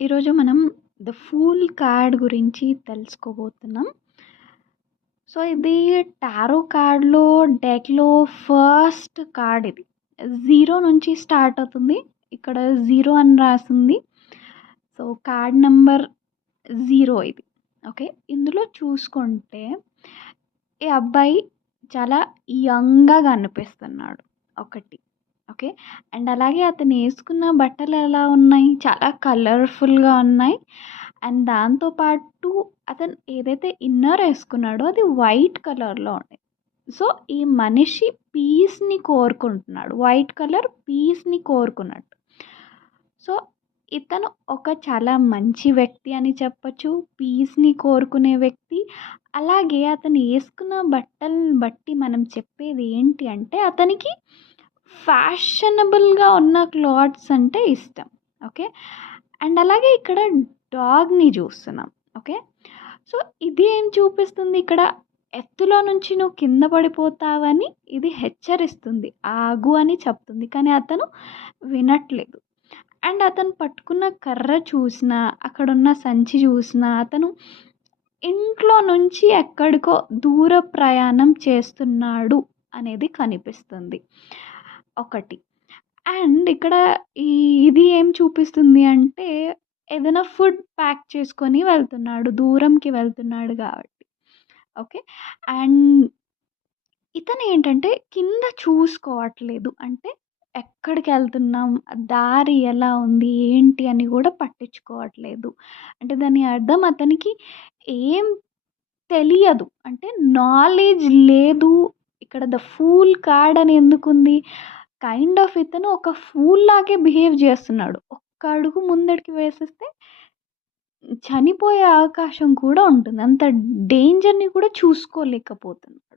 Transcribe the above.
ఈరోజు మనం the fool card గురించి తెలుసుకోబోతున్నాం. సో, ఇది టారో కార్డ్‌లో డెక్‌లో ఫస్ట్ కార్డ్ ఇది. 0 నుంచి స్టార్ట్ అవుతుంది. ఇక్కడ 0 అని రాసుంది. సో, కార్డ్ నంబర్ 0 ఇది. ఓకే. ఇందులో చూసుకుంటే ఈ అబ్బాయి చాలా యంగ్‌గా కనిపిస్తున్నాడు ఒకటి. ఓకే. అండ్ అలాగే అతను యేసుకున్న బట్టలు ఎలా ఉన్నాయి? చాలా కలర్‌ఫుల్‌గా ఉన్నాయి. అండ్ దాంతో పాటు అతను ఏదైతే ఇన్నర్ యేసుకున్నాడో అది వైట్ కలర్‌లో ఉంది. సో, ఈ మనిషి పీస్‌ని కోరుకుంటున్నాడు. వైట్ కలర్ పీస్‌ని కోరుకున్నట్టు. సో, ఇతను ఒక చాలా మంచి వ్యక్తి అని చెప్పొచ్చు. పీస్‌ని కోరుకునే వ్యక్తి. అలాగే అతను యేసుకున్న బట్టలను బట్టి మనం చెప్పేది ఏంటి అంటే అతనికి ఫ్యాషనబుల్‌గా ఉన్న క్లాత్స్ అంటే ఇష్టం. ఓకే. అండ్ అలాగే ఇక్కడ డాగ్‌ని చూస్తున్నాం. ఓకే. సో, ఇది ఏం చూపిస్తుంది ఇక్కడ ఎత్తులో నుంచి నువ్వు కింద పడిపోతావని ఇది హెచ్చరిస్తుంది. ఆగు అని చెప్తుంది. కానీ అతను వినట్లేదు. అండ్ అతను పట్టుకున్న కర్ర చూసినా, అక్కడున్న సంచి చూసినా అతను ఇంట్లో నుంచి ఎక్కడికో దూర ప్రయాణం చేస్తున్నాడు అనేది కనిపిస్తుంది. ఒకటి. అండ్ ఇక్కడ ఈ ఇది ఏం చూపిస్తుంది అంటే ఏదైనా ఫుడ్ ప్యాక్ చేసుకొని వెళ్తున్నాడు. దూరంకి వెళ్తున్నాడు కాబట్టి. ఓకే. అండ్ ఇతనేంటంటే కింద చూసుకోవట్లేదు. అంటే ఎక్కడికెళ్తున్నాం? దారి ఎలా ఉంది? ఏంటి? అని గూడా పట్టించుకోవట్లేదు. అంటే దాని అర్థం అతనికి ఏం తెలియదు. అంటే నాలెడ్జ్ లేదు. ఇక్కడ ద ఫూల్ కార్డ్ అని ఎందుకుంది? కైండ్ ఆఫ్ ఇతను ఒక ఫూల్ లాగే బిహేవ్ చేస్తున్నాడు. ఒక్క అడుగు ముందడుగు వేసేస్తే చనిపోయే అవకాశం కూడా ఉంటుంది. అంత డేంజర్‌ని కూడా చూసుకోలేకపోతున్నాడు.